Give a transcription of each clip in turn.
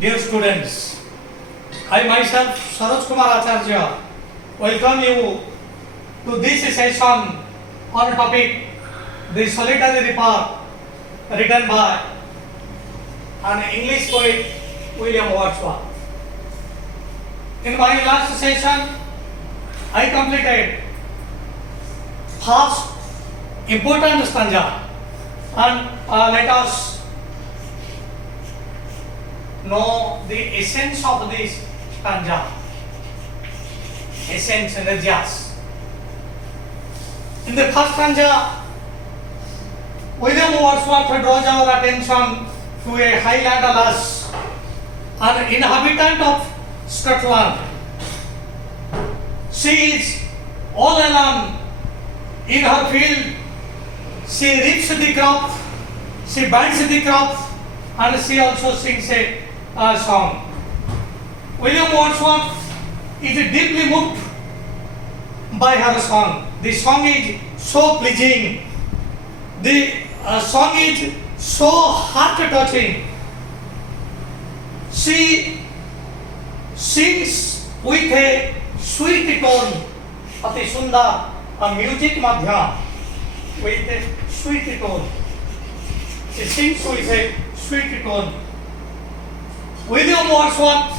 Dear students, I myself, Saroj Kumar Acharya, welcome you to this session on topic The Solitary Report, written by an English poet, William Wordsworth. In my last session, I completed first important stanza, and let us know the essence of this stanza, essence energias. In the first stanza, William Wordsworth draws our attention to a Highland lass, an inhabitant of Scotland. She is all alone in her field. She reaps the crop, she binds the crop, and she also sings a song. William Wordsworth is deeply moved by her song. The song is so pleasing. The song is so heart-touching. She sings with a sweet tone, अति सुंदर music माध्यम, with a sweet tone. She sings with a sweet tone. William Wordsworth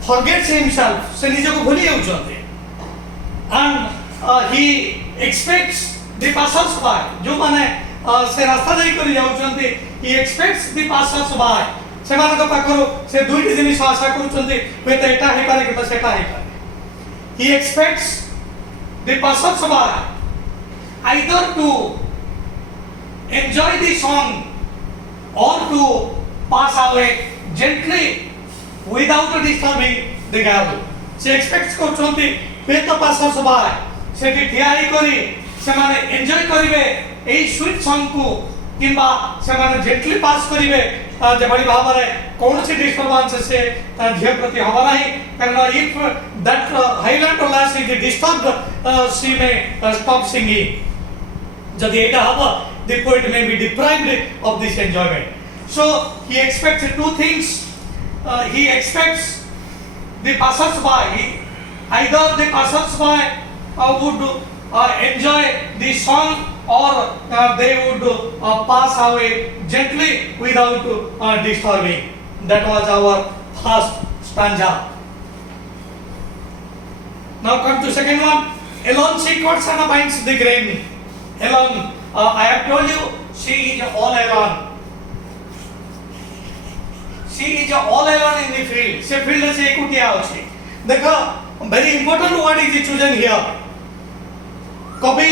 forgets himself. Se nijo ko bhuli jauchante, and he expects the passers-by. जो माने से रास्ता जाई करी जाउचंती, he expects the passers-by. सेमानक पाखरु से दुईटी जिनिस आशा करूचंती, हुएत एटा हे पारे कि सेटा हे पारे. He expects the passers-by either to enjoy the song or to pass away gently without disturbing the gathering. She expects କରୁଛନ୍ତି ହୁଏତ passers-by ସେଠି ଠିଆ ହେଇ କରି ସେମାନେ ଏନ୍ଜୟ କରିବେ ଏଇ ସ୍ୱିଟ୍ ସଙ୍ଗକୁ, କିମ୍ବା ସେମାନେ ଜେଣ୍ଟଲି ପାସ୍ କରିବେ ଯେଭଳି ଭାବରେ କୌଣସି ଡିଷ୍ଟର୍ବାନ୍ସ ସେ ତା ଝିଅ ପ୍ରତି ହେବ ନାହିଁ, କାରଣ if that Highland lass is disturbed, she may stop singing. ଯଦି ଏଇଟା ହେବ, the poet may be deprived of this enjoyment. So he expects two things. He expects the passers-by, either the passers-by would enjoy the song, or they would pass away gently without disturbing. That was our first stanza. Now come to second one. Alone she cuts and binds the grain. Alone, I have told you, she is all alone. She is all alone in the field. Se field se ekutiya ଅଛି. देखो, very important word is chosen here. कवि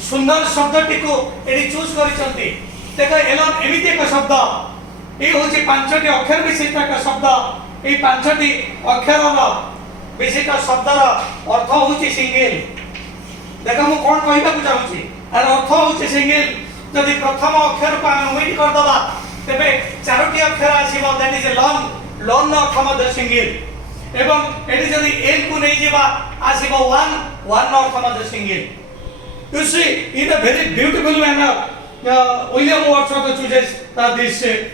सुंदर शब्दटी को AD choose करिसंती. देखो, alone एमिति एक शब्द. ए होची पांचटी अक्षर विशिष्ट एक शब्द. ए पांचटी अक्षरर विशिष्ट शब्दर अर्थ होची सिंगल. देखो मु कोन कहिबा को चाहूची. आर अर्थ होची सिंगल. जदि प्रथम अक्षर को हम ओमिट कर दबा, तेबे चारोटी अक्षर आसीबो, that is a long long अर्थ मध्य सिंगल. एवं एडी जदि एल को नै जेबा आसीबो वन अर्थ मध्य single. You see, in a very beautiful manner, William Wordsworth chooses this word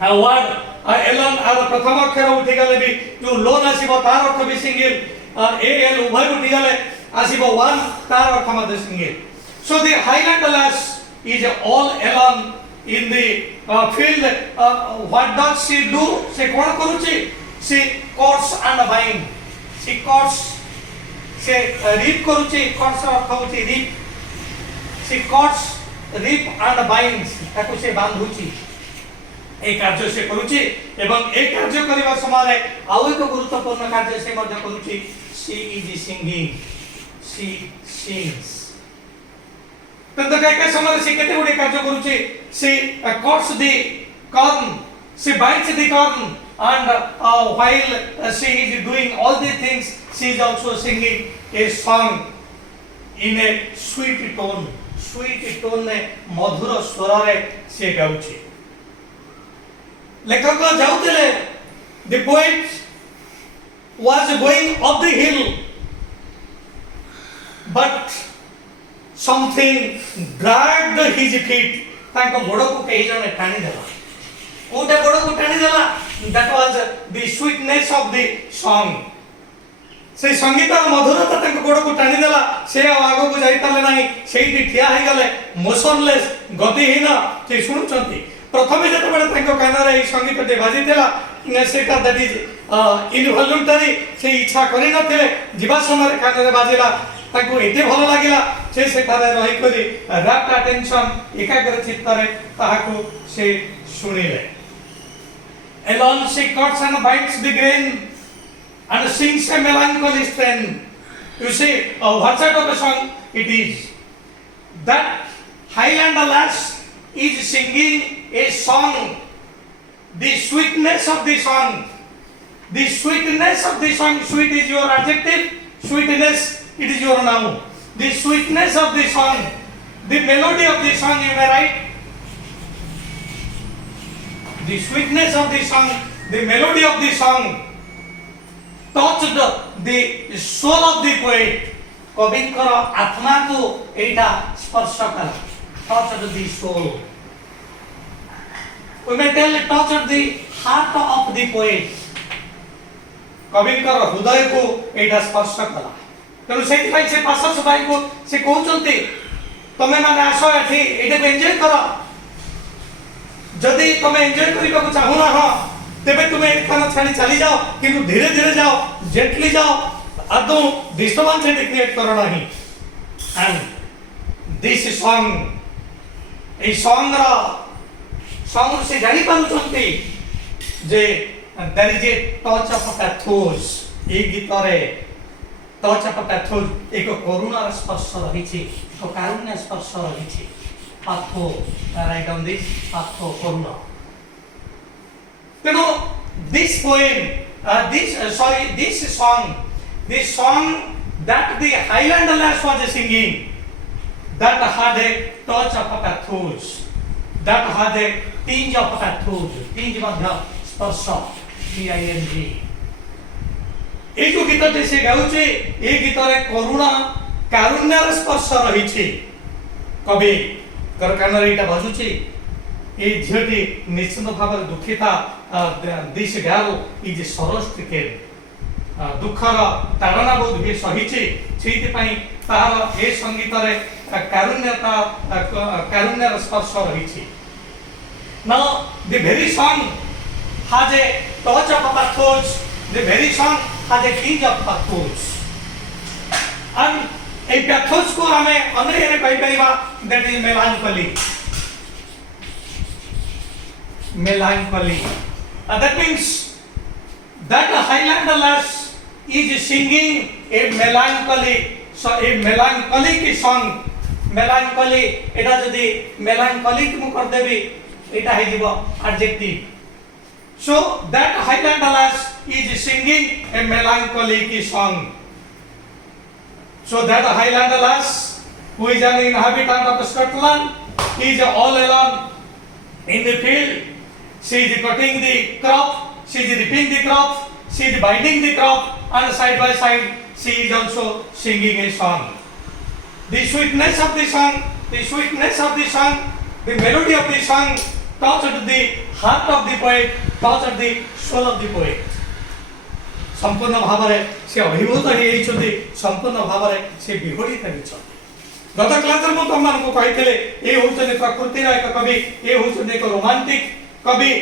alone. और प्रथम अक्षर उठी गले भी जो लोन आसीबो तार अर्थ भी सिंगल, al उभय उठी गले आसीबो वन तार अर्थ मध्य single. So the Highland lass is all alone in the field. What does she do? Se कोन करूची? She cuts and binds. She cuts. से रीप करूची, cuts अर्थ होची reap. She cuts, rip and binds. ताकू से बांधुची. एक कार्य से करूची, एवं एक कार्य करिबा समय आउ एक गुरुत्वपूर्ण कार्य से मध्य करूची. She is singing. She sings. तंत काय समय से केते गुडे कार्य करूची. She cuts the corn. She binds the corn, and while she is doing all these things, she is also singing a song in a sweet tone. Sweet tone ने मधुर स्वर रे से गाउची. लेखक जाउतले, the poet was going up the hill, but something dragged his feet. ତାଙ୍କ ଗୋଡ଼କୁ କେହି ଜଣେ ଟାଣି ଦେଲା. କୋଉଟା ଗୋଡ଼ that was the sweetness of the song. से संगीतर मधुरता तक गोड़ को टाणी देला से आगो को जाई पाले नाही सेठी ठिया हे गले मोशनलेस गतिहीन से सुनुचंती प्रथमे जते बेले तंको कानरे ए संगीत ते बाजी देला सेटा दैट इज इनवॉल्युंटरी से इच्छा करि नथिले जीवा समय कानरे बाजिला ताको एते भलो लागिला से सेटारे रही करी रैप्ट अटेंशन एकाग्र चित्तरे ताहाको से सुनिले alone she cuts and bites the grain and sings a melancholy strain. You see, what sort of a song it is? That Highland lass is singing a song. The sweetness of the song. The sweetness of the song. Sweet is your adjective. Sweetness, it is your noun. The sweetness of the song. The melody of the song, you may write. The sweetness of the song, the melody of the song touched the soul of the poet. कविंकर आत्मा को एटा स्पर्श कला. Touched the soul. We may tell it touched the heart of the poet. कविंकर हृदय को एटा स्पर्श कला. तेणु से से पास भाई को से कहते तमें मैंने आस एठी एटा को एंजॉय करो. जदि तुम एंजॉय करबा को चाहो ना हो तेबे तुम एक खाना छाड़ी चली जाओ किंतु धीरे धीरे जाओ जेंटली जाओ आदो डिस्टर्बेंस क्रिएट करो नहीं. एंड दिस सॉन्ग ए सॉन्ग से जानी पानुचंती जे there is a touch of pathos. ए गीत रे टच ऑफ पैथोस एक करुणा स्पर्श रहिछि एक कारुण्य स्पर्श रहिछि. Patho, write down this Patho Koruna. You know this poem, this song that the Highland lass was singing, that had a touch of pathos, that had a tinge of pathos, tinge madhya sparsha, T-I-N-G. এই जो गीत से गाउचे ए गीत रे करुणा कारुण्य स्पर्श रहिछि. कवि करकानरे एटा बाजुची ए झियटी निश्चित भाव दुखिता दिस गारो इज सरस टिके दुखर ताड़ना बोध भी सहिछि. सेति पई तार ए संगीत रे कारुण्य स्पर्श रहिछि. Now the very song has a touch of pathos. The very song has a tinge of pathos. And ए पैथोस को हमें अन्य रे कहि परिबा that is melancholy. That means that Highland lass is singing a melancholic song. Melancholy एटा जदी melancholic मु कर देबी एटा हे जीवो adjective. So that Highland lass is singing a melancholic song. So that Highland lass, who is an inhabitant of Scotland, is all alone in the field. She is cutting the crop, she is reaping the crop, she is binding the crop, and side by side she is also singing a song. The sweetness of the song, the melody of the song touched the heart of the poet, touched the soul of the poet. संपूर्ण भाव रे से अभिभूत हेइछथि. संपूर्ण भाव रे से विहोड़ित हेइछथि. गत क्लास रे मु तमन को कहितले ए होचने प्रकृति रा एक कवि, ए होचने एक रोमांटिक कवि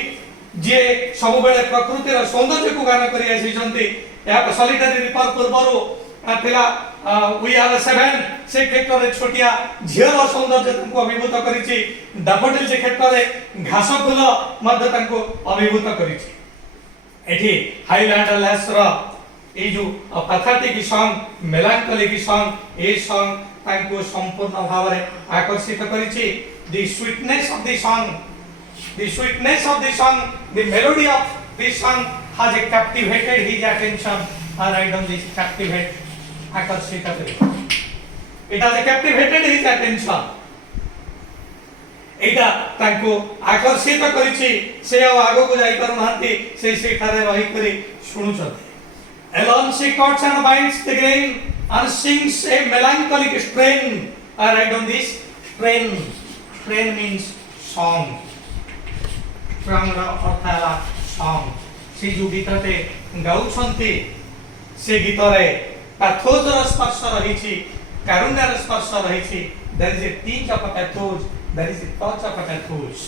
जे सब बेले प्रकृति रा सौंदर्य को गान करि आछिछन्ति. या सॉलिटरी रिपर पूर्वरु थिला वी आर सेवन से क्षेत्र रे छोटिया झियर सौंदर्य तंको अभिभूत करिछि. डैफोडिल जे क्षेत्र रे घास फूल मध्य तंको अभिभूत करिछि. एठी हाईलैंड लास रा ए जो पैथेटिक सॉन्ग मेलांकोलिक सॉन्ग ए सॉन्ग तांको संपूर्ण भाव रे आकर्षित करिछि. The sweetness of the song, the melody of the song has captivated his attention. और आई डोंट दिस कैप्टिवेट आकर्षित करि. It has captivated his attention. एटा तांको आकर्षित करिछि. से आगो को जाई पर नांती से थारे रही करी सुनुछथि. Alone she cuts and binds the grain and sings a melancholic strain. I write on this strain. Strain means song. Strangera orthala song. से जो गीतटे गाउछंती से गीतरे पैथोजर स्पर्श रही कारुण्यर स्पर्श रही there is a teach of a pathos there is a touch of a pathos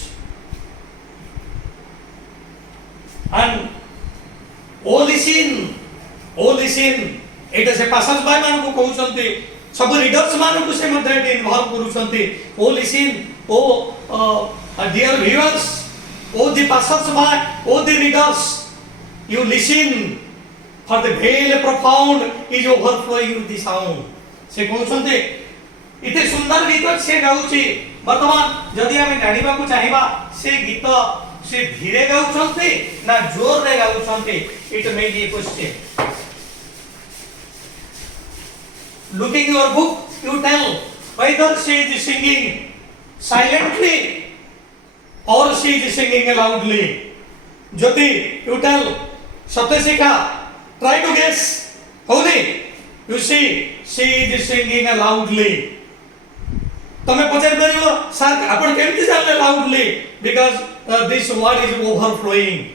and oh listen एटा से पासर्स बाय मान को कहउछंती सब रीडर्स मान को से मध्ये इन्वॉल्व करूछंती O listen O dear viewers O the passers by O the readers you listen for the veil profound is overflowing with the sound से कहउछंती इते सुंदर गीत से गाउची वर्तमान जदि हम जानिबा को चाहिबा से गीत से धीरे गाउछंती ना जोर रे गाउछंती it may be a question looking your book you tell whether she is singing silently or she is singing loudly jyoti you tell satyashika try to guess होनी you see she is singing loudly तमे पचार परिबो sir आपण केमति जानले loudly because this word is overflowing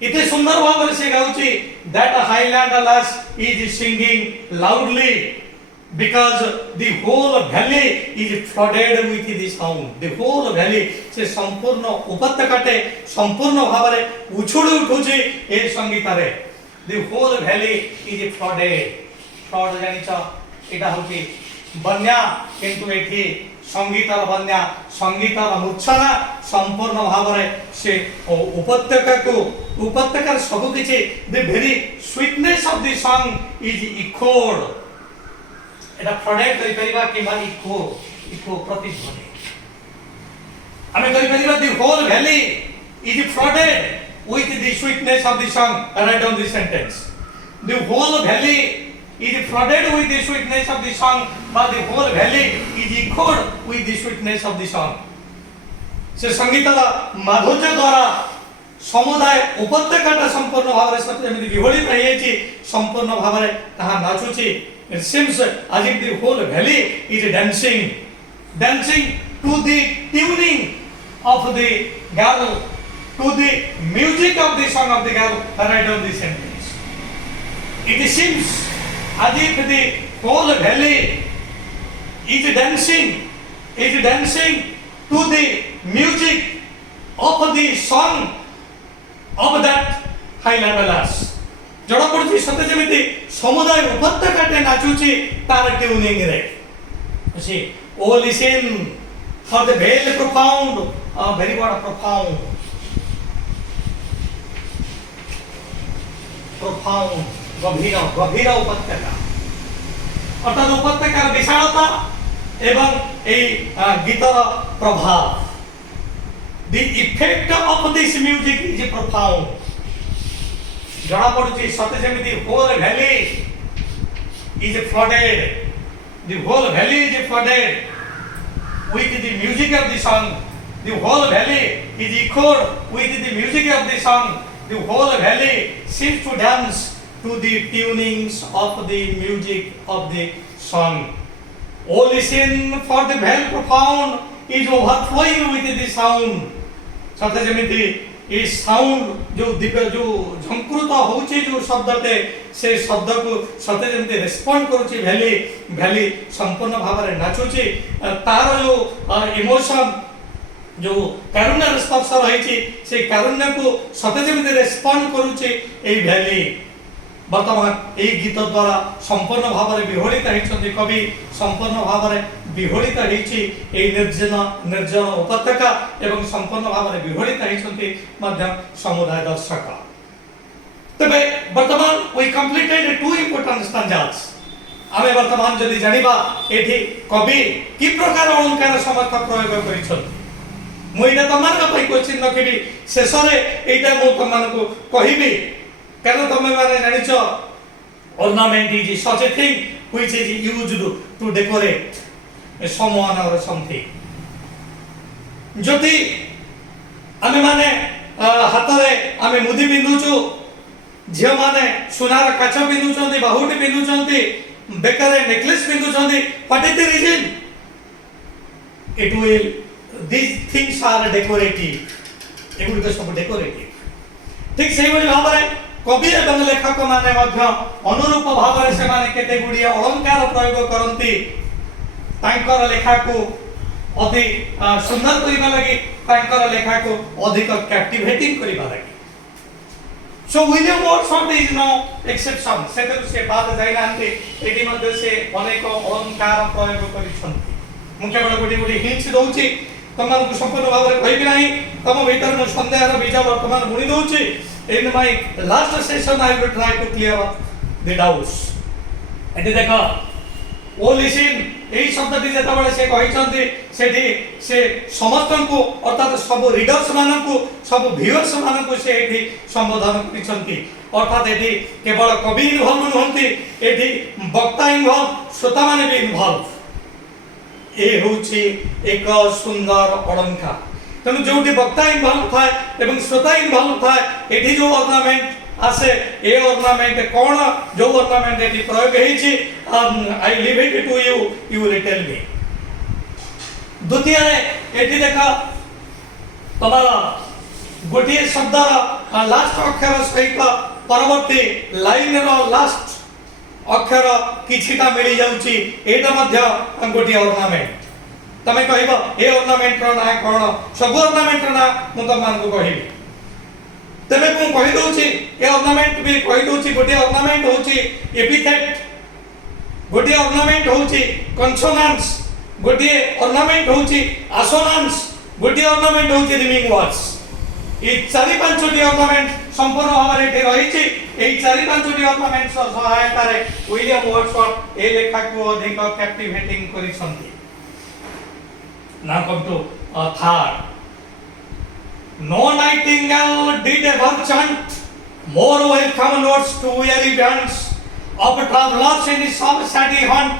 इते सुंदर भाव से गाउची that highland lass is singing loudly because the whole valley is flooded with the sound the whole valley से संपूर्ण उपत्यकाटे संपूर्ण भाव रे उछुडी उठुची ए संगीतारे the whole valley is flooded flood जानिछ एटा होची बन्या किंतु एठी संगीतर बन्या संगीतर मूर्छना संपूर्ण भाव रे से उपत्यकार सब किछि the very sweetness of the song is echoed एटा फ्लोडेड करि परिबा कि माने इको प्रतिध्वनि आमे करि परिबा the whole valley is flooded with the sweetness of the song write down this sentence the whole valley is flooded with the sweetness of the song but the whole valley is echoed with the sweetness of the song से संगीतला माधुर्य द्वारा समुदाय उपत्यकाटा संपूर्ण भाव रे सत्य जेमि विहलित रहिछि संपूर्ण भाव रे ताहा नाचुछि it seems as if the whole valley is dancing to the tuning of the girl to the music of the song of the girl write down this sentence it seems as if the whole valley is dancing to the music of the song of that highland lass जड़ा पड़छि सते जेमिति समुदाय उपत्यकाटे नाचुछि तार tuning रे अछि O listen for the vale profound very word profound गभीर उपत्यका अर्थात उपत्यकार विशालता एवं ए गीतर प्रभाव the effect of this music is profound जड़ा पड़ुछि सते जेमिति whole valley is flooded the whole valley is flooded with the music of the song the whole valley is echoed with the music of the song the whole valley seems to dance to the tunings of the music of the song oh listen for the well profound is overflowing with the sound सते जेमिति ए sound जो दिव्य जो झंकृत होउची जो शब्दते से शब्द को सते जेमिति respond करूची वैली संपूर्ण भाव रे नाचुची तार जो इमोशन जो कारुण्य स्पर्श रहिची से कारुण्य को सते जेमिति रिस्पोंड करूची ए वैली वर्तमान ए गीत द्वारा संपूर्ण भाव रे विहलित हेछन्ति कवि संपूर्ण भाव रे विहलित हेछि ए निर्जन उपत्यका एवं संपूर्ण भाव रे विहलित हेछन्ति मध्य समुदाय दर्शक तबे वर्तमान we completed two important stanzas आमे वर्तमान जदि जानिबा एठी कवि कि प्रकार अलंकार समर्थ प्रयोग करिछन्ति मुइटा तमान पई क्वेश्चन नकेबी शेषरे एटा मो तमान को कहिबी कारण तमे माने जानिछ ornament is such a thing which is used to decorate someone or something जति आमे माने हातरे आमे मुदी बिंदुचु झियो माने सोनार काच बिंदुचंती बाहुटी बिंदुचंती बेकारे नेकलेस बिंदुचंती what is the reason it will these things are decorative एगुडी सब decorative ठीक से भाव में कवि एवं लेखक माने अनुरूप भाव में से केते गुड़ी अलंकार प्रयोग करती लेखा को अधिक सुंदर करने लगी लेखा को अधिक कैप्टिवेटिंग करने लगी। So William Wordsworth is no exception से बात जाइनांते एटी मध्ये से अनेक अलंकार प्रयोग करिसंती। मु केवल गोटी गोटी हिंट्स दउची तमन संपूर्ण भाव में कहबी नाही तम भीतर मु संदेहर बीज वर्तमान बुणी दउची। In my last session I will try to clear the doubts. एटी देखो ओ लिसन एही शब्दटी जेतबेले से कहिसंती सेठी से समस्त को अर्थात सब रीडर्स मानकु सब व्यूअर्स मानकु से एठी संबोधन करिसंती। अर्थात एठी केवल कवि इन्वॉल्व नहंती एठी वक्ता इन्वॉल्व श्रोता माने भी इन्वॉल्व। ए होची एक सुंदर अलंकार। तेणु जोटी वक्ता इन्वॉल्व थाए एवं श्रोता इन्वॉल्व थाए एठी जो ऑर्नामेंट आसे ए ऑर्नामेंट कौन जो ऑर्नामेंट एटी प्रयोग हेछि I leave it to you you will tell me. द्वितीय एटी देखा तमारा गोटे शब्द लास्ट अक्षर सहित परवर्ती लाइन रो लास्ट अक्षर किछिटा मिली जाउची एटा मध्य गोटे ऑर्नामेंट। तमे कहबो ए ऑर्नामेंट रो ना कोन सब ऑर्नामेंट रो ना मु त मान को कहिबी तबे को कहि दोछि ए ऑर्नामेंट भी कहि दोछि गोटे ऑर्नामेंट होछि एपिथेट गोटे ऑर्नामेंट होछि कॉन्सोनेंट्स गोटे ऑर्नामेंट होछि असोनेंट्स गोटे ऑर्नामेंट होछि रिमिंग वर्ड्स। ए चारि पांचटी ऑर्नामेंट संपूर्ण भाव में रही ए चारि पांचटी ऑर्नामेंट सहायता रे विलियम वर्ड्सवर्थ ए लेखा को अधिक कैप्टिवेटिंग करिसंती। Now come to third No nightingale did ever chant more welcome notes to weary bands of travelers in some shady hunt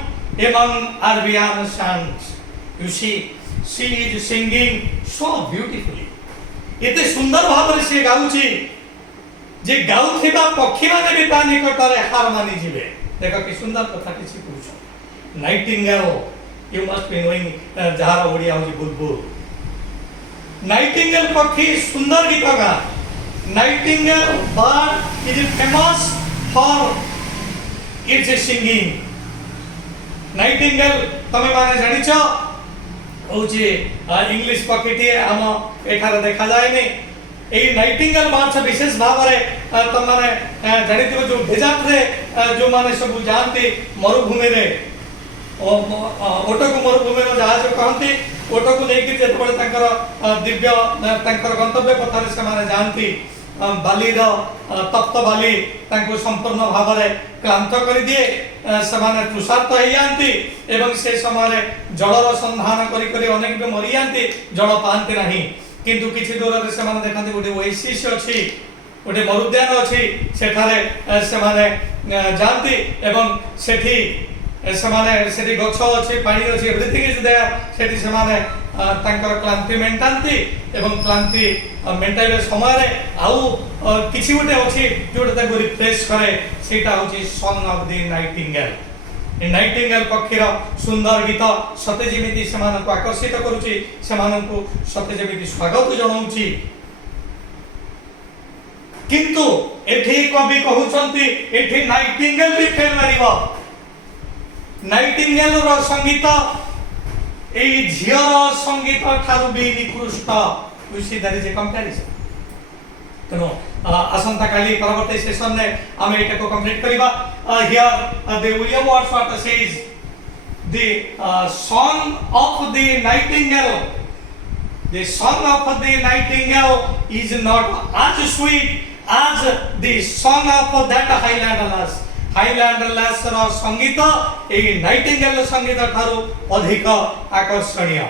among Arabian sands. You see, she is singing so beautifully. इतने सुंदर भाव में से गाउची जे गाउथिबा पक्षी माने भी ता निकटरे हार मानि जिवे। देखो कि सुंदर कथा किछि पूछो। Nightingale you must be knowing जहार ओडिया होची बुलबुल। नाइटिंगेल पक्षी सुंदर गीत गा। Nightingale bird is famous for its singing. Nightingale तमे माने जानिछ होची इंग्लिश पक्षीटी हम एठारे देखा जाय नै। एई नाइटिंगेल बर्ड विशेष भाव रे तमाने जानिथिबो जो डेजर्ट रे जो माने सब जानती मरुभूमि रे ओटको मरुभूमि रो जहाज कहंती ओटको लेके जेतबळे तांकर दिव्य तांकर गंतव्य पथरे से माने जानती बाली रो तप्त बाली तांको संपूर्ण भाव रे क्लांत कर दिए से माने तुषार्त हो जानती एवं से समय रे जल रो संधान करी करी अनेक बे मरि जानती जल पांती नहीं। किंतु किछि दूर रे से माने देखंती गोटे ओएसिस अछि गोटे मरुद्यान अछि सेठारे से माने जानती एवं सेठी समाने सेठी गछ अछि पानी अछि एवरीथिंग इज देयर। सेठी समाने तांकर क्लांति मेंटांती एवं क्लांति मेंटाइबे समय रे आउ किछि गोटे अछि जोटे ताको रिफ्रेश करे सेटा होछि सॉन्ग ऑफ द नाइटिंगेल। ए नाइटिंगेल पक्षीर सुंदर गीत सते जेमिति समानक आकर्षित करूछि समानकु सते जेमिति स्वागत जणाउछि। किंतु एठी कवि कहउछंती एठी नाइटिंगेल भी फेल मारिबो। नाइटिंगेल रो संगीत ए झियर संगीत ठारू भी निकृष्ट। We see that is a comparison. तनो असंता काली परवर्ती सेशन ने हम एटा को कंप्लीट करिबा। Here the William Wordsworth says the song of the Nightingale the song of the nightingale is not as sweet as the song of that highland lass. Highland lass रो संगीत ए नाइटिंगेल संगीत थारो अधिक आकर्षणीय।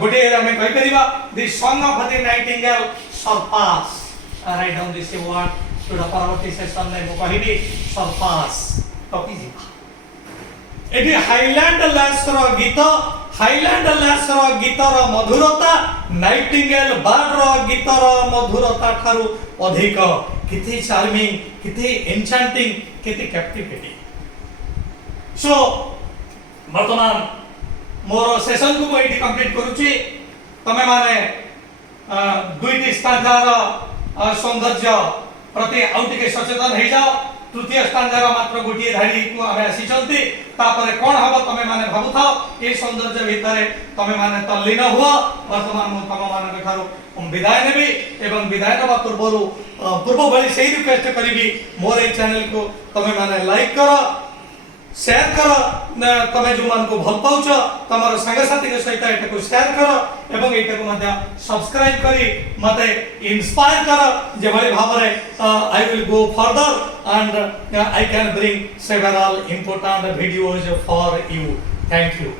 गोटे हमें कहि परिबा the song of the nightingale surpass. Write down this word to the परवर्ती सेशन ने मो कहिबी सरपास टॉपिक जीवा। एटी हाईलैंड लास रो गीत हाईलैंड लास रो गीत रो मधुरता नाइटिंगेल बर्ड रो गीत रो मधुरता थारो अधिक किथे चार्मिंग किथे एन्चांटिंग किथे कैप्टिवेटिंग। सो वर्तमान मोर सेशन को एटी कंप्लीट करूची। तमे माने दुईटी स्टांजार सौंदर्य प्रति आउ टिके सचेतन हो जाओ तृतीय स्टांजार मात्र गोटे धाड़ी को आमे आसी चलती तापर कोन हबो तमे माने भाबु थाओ ए सौंदर्य भितरे तमे माने तल्लीन हुआ वर्तमान मु तम मानक थारो विदाय नेबी एवं विदाय नबा पूर्व भली सही रिक्वेस्ट करिवि मोर ए चैनल को तमे माने लाइक करो शेयर कर तमे जो मान को भल पाउछ तमर संग साथी के सहित एटा को शेयर कर एवं एटा को मध्य सब्सक्राइब करी मते इंस्पायर कर जे भली भाबरे I will go further and I can bring several important videos for you thank you.